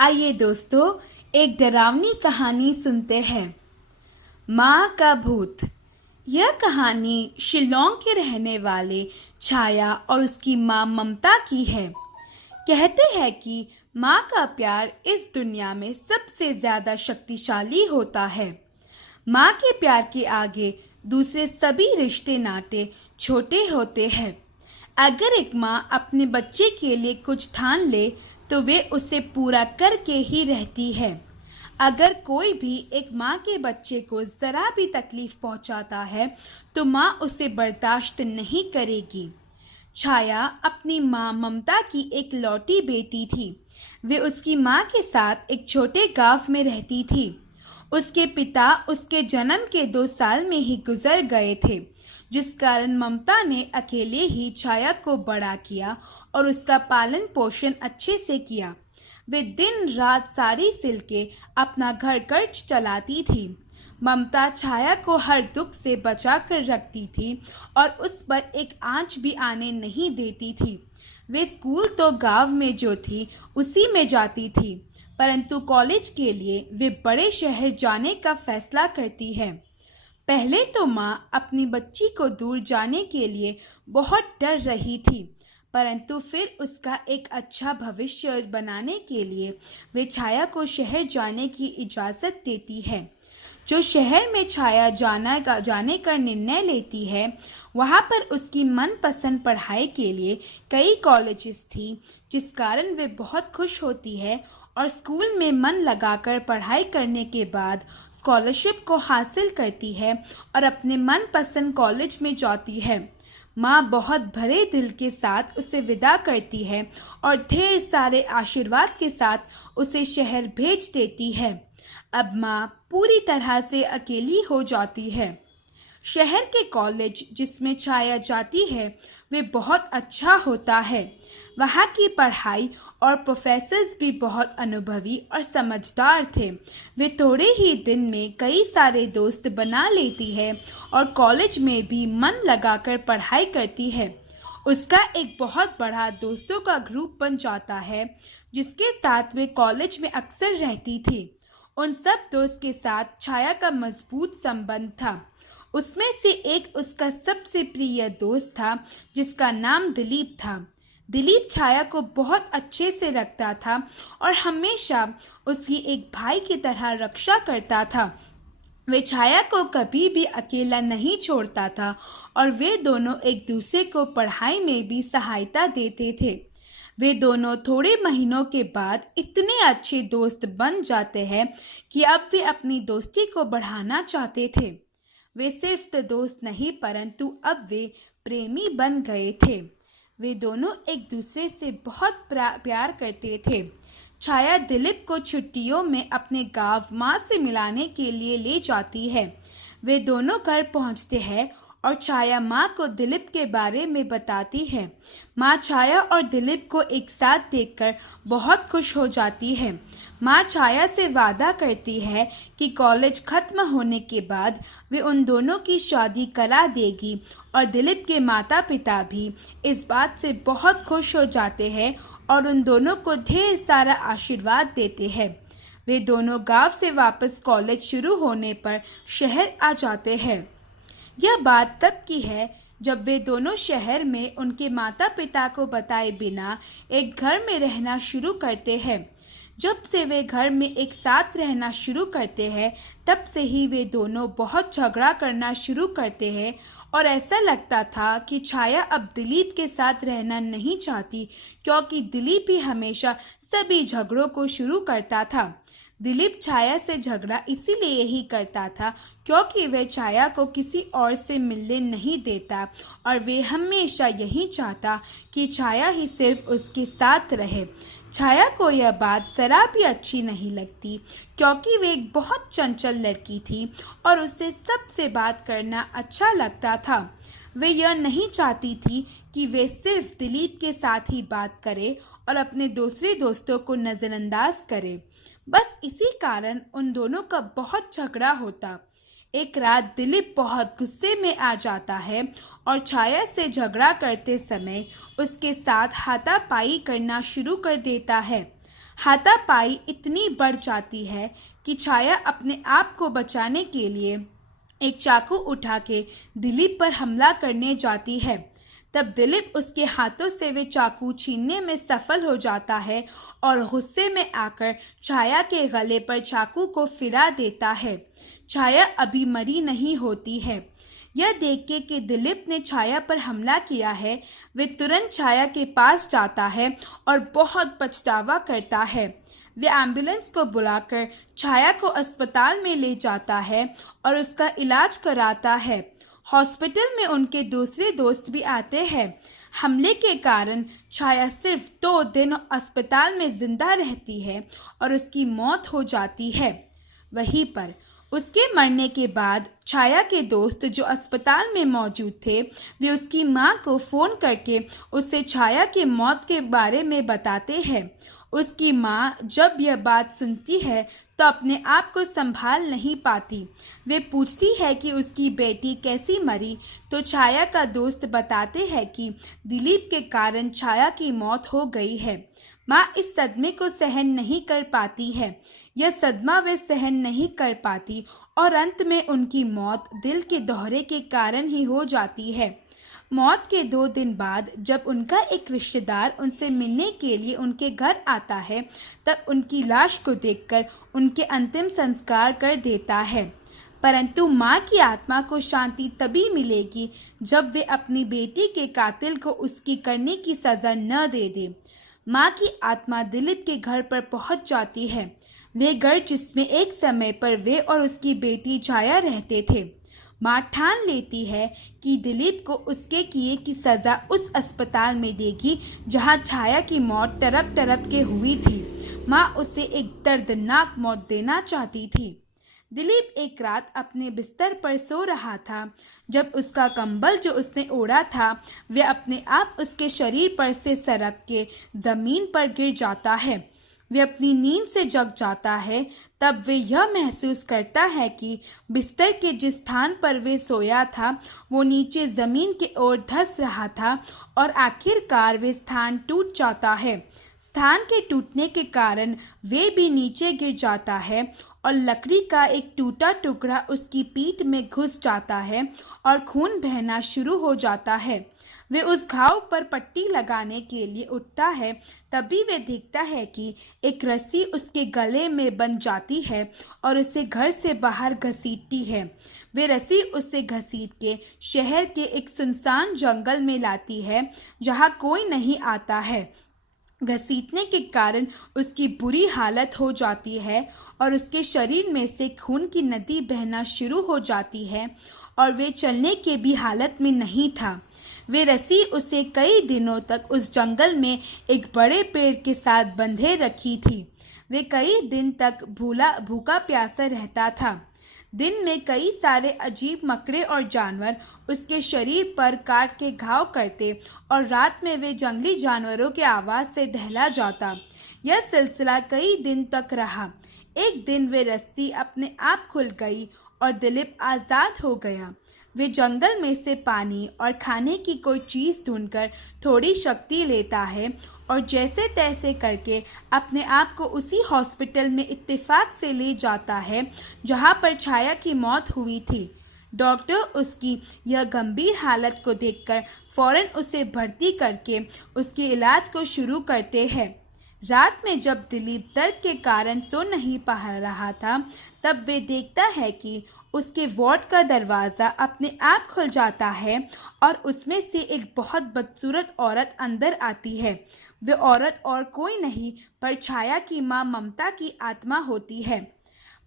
आइए दोस्तों, एक डरावनी कहानी सुनते हैं। माँ का भूत। यह कहानी शिलोंग के रहने वाले छाया और उसकी माँ ममता की है। कहते हैं कि माँ का प्यार इस दुनिया में सबसे ज्यादा शक्तिशाली होता है। माँ के प्यार के आगे दूसरे सभी रिश्ते नाते छोटे होते हैं। अगर एक माँ अपने बच्चे के लिए कुछ ठान ले तो वे उसे पूरा करके ही रहती है। अगर कोई भी एक माँ के बच्चे को जरा भी तकलीफ पहुंचाता है तो माँ उसे बर्दाश्त नहीं करेगी। छाया अपनी माँ ममता की एक लौटी बेटी थी। वे उसकी माँ के साथ एक छोटे गांव में रहती थी। उसके पिता उसके जन्म के 2 साल में ही गुजर गए थे, जिस कारण ममता ने अकेले ही छाया को बड़ा किया और उसका पालन पोषण अच्छे से किया। वे दिन रात सारी सिल के अपना घर खर्च चलाती थी। ममता छाया को हर दुख से बचा कर रखती थी और उस पर एक आंच भी आने नहीं देती थी। वे स्कूल तो गांव में जो थी उसी में जाती थी, परंतु कॉलेज के लिए वे बड़े शहर जाने का फैसला करती है। पहले तो माँ अपनी बच्ची को दूर जाने के लिए बहुत डर रही थी, परंतु फिर उसका एक अच्छा भविष्य बनाने के लिए वे छाया को शहर जाने की इजाज़त देती है। जो शहर में छाया जाने का निर्णय लेती है, वहाँ पर उसकी मनपसंद पढ़ाई के लिए कई कॉलेजेस थी, जिस कारण वे बहुत खुश होती है और स्कूल में मन लगाकर पढ़ाई करने के बाद स्कॉलरशिप को हासिल करती है और अपने मनपसंद कॉलेज में जाती है। माँ बहुत भरे दिल के साथ उसे विदा करती है और ढेर सारे आशीर्वाद के साथ उसे शहर भेज देती है। अब माँ पूरी तरह से अकेली हो जाती है। शहर के कॉलेज जिसमें छाया जाती है वे बहुत अच्छा होता है। वहाँ की पढ़ाई और प्रोफेसर्स भी बहुत अनुभवी और समझदार थे। वे थोड़े ही दिन में कई सारे दोस्त बना लेती है और कॉलेज में भी मन लगाकर पढ़ाई करती है। उसका एक बहुत बड़ा दोस्तों का ग्रुप बन जाता है, जिसके साथ वे कॉलेज में अक्सर रहती थी। उन सब दोस्त के साथ छाया का मजबूत संबंध था। उसमें से एक उसका सबसे प्रिय दोस्त था, जिसका नाम दिलीप था। दिलीप छाया को बहुत अच्छे से रखता था और हमेशा उसकी एक भाई की तरह रक्षा करता था। वे छाया को कभी भी अकेला नहीं छोड़ता था और वे दोनों एक दूसरे को पढ़ाई में भी सहायता देते थे। वे दोनों थोड़े महीनों के बाद इतने अच्छे दोस्त बन जाते हैं कि अब वे अपनी दोस्ती को बढ़ाना चाहते थे। वे सिर्फ तो दोस्त नहीं, परंतु अब वे प्रेमी बन गए थे। वे दोनों एक दूसरे से बहुत प्यार करते थे। छाया दिलीप को छुट्टियों में अपने गांव माँ से मिलाने के लिए ले जाती है। वे दोनों घर पहुँचते हैं और छाया माँ को दिलीप के बारे में बताती है। माँ छाया और दिलीप को एक साथ देखकर बहुत खुश हो जाती है। माँ छाया से वादा करती है कि कॉलेज खत्म होने के बाद वे उन दोनों की शादी करा देगी और दिलीप के माता पिता भी इस बात से बहुत खुश हो जाते हैं और उन दोनों को ढेर सारा आशीर्वाद देते हैं। वे दोनों गांव से वापस कॉलेज शुरू होने पर शहर आ जाते हैं। यह बात तब की है जब वे दोनों शहर में उनके माता पिता को बताए बिना एक घर में रहना शुरू करते हैं। जब से वे घर में एक साथ रहना शुरू करते हैं, तब से ही वे दोनों बहुत झगड़ा करना शुरू करते हैं और ऐसा लगता था कि छाया अब दिलीप के साथ रहना नहीं चाहती, क्योंकि दिलीप ही हमेशा सभी झगड़ों को शुरू करता था। दिलीप छाया से झगड़ा इसीलिए ही करता था क्योंकि वह छाया को किसी और से मिलने नहीं देता और वे हमेशा यही चाहता कि छाया ही सिर्फ उसके साथ रहे। छाया को यह बात जरा भी अच्छी नहीं लगती, क्योंकि वे एक बहुत चंचल लड़की थी और उसे सबसे बात करना अच्छा लगता था। वे यह नहीं चाहती थी कि वे सिर्फ दिलीप के साथ ही बात करे और अपने दूसरे दोस्तों को नज़रअंदाज करे। बस इसी कारण उन दोनों का बहुत झगड़ा होता। एक रात दिलीप बहुत गुस्से में आ जाता है और छाया से झगड़ा करते समय उसके साथ हाथापाई करना शुरू कर देता है। हाथापाई इतनी बढ़ जाती है कि छाया अपने आप को बचाने के लिए एक चाकू उठा के दिलीप पर हमला करने जाती है। तब दिलीप उसके हाथों से वे चाकू छीनने में सफल हो जाता है और गुस्से में आकर छाया के गले पर चाकू को फिरा देता है। छाया अभी मरी नहीं होती है। यह देख के कि दिलीप ने छाया पर हमला किया है, वे तुरंत छाया के पास जाता है और बहुत पछतावा करता है। वे एम्बुलेंस को बुलाकर छाया को अस्पताल में ले जाता है और उसका इलाज कराता है। हॉस्पिटल में उनके दूसरे दोस्त भी आते हैं। हमले के कारण छाया सिर्फ 2 दिन अस्पताल में जिंदा रहती है और उसकी मौत हो जाती है। वहीं पर उसके मरने के बाद छाया के दोस्त जो अस्पताल में मौजूद थे, वे उसकी मां को फ़ोन करके उसे छाया की मौत के बारे में बताते हैं। उसकी मां जब यह बात सुनती है तो अपने आप को संभाल नहीं पाती। वे पूछती है कि उसकी बेटी कैसी मरी, तो छाया का दोस्त बताते हैं कि दिलीप के कारण छाया की मौत हो गई है। मां इस सदमे को सहन नहीं कर पाती है। यह सदमा वे सहन नहीं कर पाती और अंत में उनकी मौत दिल के दौरे के कारण ही हो जाती है। मौत के 2 दिन बाद जब उनका एक रिश्तेदार उनसे मिलने के लिए उनके घर आता है, तब उनकी लाश को देखकर उनके अंतिम संस्कार कर देता है। परंतु मां की आत्मा को शांति तभी मिलेगी जब वे अपनी बेटी के कातिल को उसकी करने की सज़ा न दे दे। मां की आत्मा दिलीप के घर पर पहुंच जाती है। वे घर जिसमें एक समय पर वे और उसकी बेटी छाया रहते थे। मां ठान लेती है कि दिलीप को उसके किए की सज़ा उस अस्पताल में देगी जहां छाया की मौत तड़प तड़प के हुई थी। मां उसे एक दर्दनाक मौत देना चाहती थी। दिलीप एक रात अपने बिस्तर पर सो रहा था जब उसका कंबल जो उसने ओढ़ा था वे अपने आप उसके शरीर पर से सरक के जमीन पर गिर जाता है। वे अपनी नींद से जग जाता है। तब वे यह महसूस करता है कि बिस्तर के जिस स्थान पर वे सोया था वो नीचे जमीन की ओर धंस रहा था और आखिरकार वे स्थान टूट जाता है। स्थान के टूटने के कारण वे भी नीचे गिर जाता है और लकड़ी का एक टूटा टुकड़ा उसकी पीठ में घुस जाता है और खून बहना शुरू हो जाता है। वे उस घाव पर पट्टी लगाने के लिए उठता है, तभी वे देखता है कि एक रस्सी उसके गले में बंध जाती है और उसे घर से बाहर घसीटती है। वे रस्सी उसे घसीट के शहर के एक सुनसान जंगल में लाती है जहाँ कोई नहीं आता है। घसीटने के कारण उसकी बुरी हालत हो जाती है और उसके शरीर में से खून की नदी बहना शुरू हो जाती है और वे चलने के भी हालत में नहीं था। वे रस्सी उसे कई दिनों तक उस जंगल में एक बड़े पेड़ के साथ बंधे रखी थी। वे कई दिन तक भूखा प्यासा रहता था। दिन में कई सारे अजीब मकड़े और जानवर उसके शरीर पर काट के घाव करते और रात में वे जंगली जानवरों के आवाज़ से दहला जाता। यह सिलसिला कई दिन तक रहा। एक दिन वे रस्सी अपने आप खुल गई और दिलीप आज़ाद हो गया। वे जंगल में से पानी और खाने की कोई चीज़ ढूंढकर थोड़ी शक्ति लेता है और जैसे तैसे करके अपने आप को उसी हॉस्पिटल में इत्तेफाक से ले जाता है जहां पर छाया की मौत हुई थी। डॉक्टर उसकी यह गंभीर हालत को देखकर फौरन उसे भर्ती करके उसके इलाज को शुरू करते हैं। रात में जब दिलीप दर्द के कारण सो नहीं पा रहा था, तब वे देखता है कि उसके वार्ड का दरवाज़ा अपने आप खुल जाता है और उसमें से एक बहुत बदसूरत औरत अंदर आती है। वे औरत और कोई नहीं पर छाया की मां ममता की आत्मा होती है।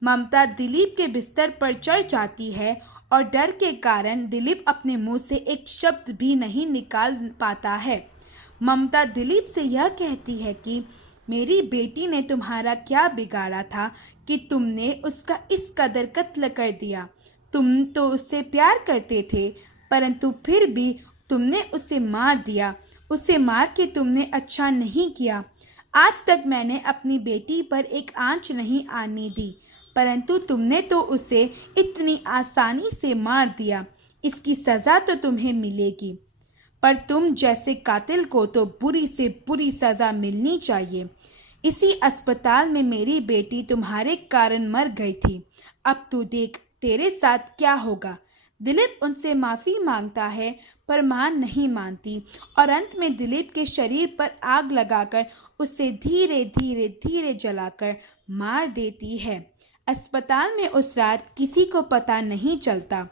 ममता दिलीप के बिस्तर पर चढ़ जाती है और डर के कारण दिलीप अपने मुंह से एक शब्द भी नहीं निकाल पाता है। ममता दिलीप से यह कहती है कि मेरी बेटी ने तुम्हारा क्या बिगाड़ा था कि तुमने उसका इस कदर कत्ल कर दिया। तुम तो उससे प्यार करते थे, परंतु फिर भी तुमने उसे मार दिया। उसे मार के तुमने अच्छा नहीं किया। आज तक मैंने अपनी बेटी पर एक आंच नहीं आने दी, परंतु तुमने तो उसे इतनी आसानी से मार दिया। इसकी सज़ा तो तुम्हें मिलेगी, पर तुम जैसे कातिल को तो बुरी से बुरी सज़ा मिलनी चाहिए। इसी अस्पताल में मेरी बेटी तुम्हारे कारण मर गई थी। अब तू देख तेरे साथ क्या होगा। दिलीप उनसे माफ़ी मांगता है पर मां नहीं मानती और अंत में दिलीप के शरीर पर आग लगाकर उसे धीरे धीरे धीरे जलाकर मार देती है। अस्पताल में उस रात किसी को पता नहीं चलता।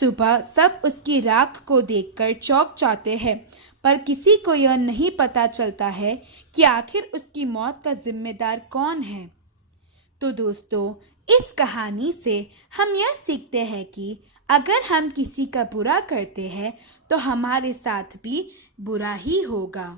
सुबह सब उसकी राख को देखकर चौंक जाते हैं, पर किसी को यह नहीं पता चलता है कि आखिर उसकी मौत का जिम्मेदार कौन है। तो दोस्तों, इस कहानी से हम यह सीखते हैं कि अगर हम किसी का बुरा करते हैं तो हमारे साथ भी बुरा ही होगा।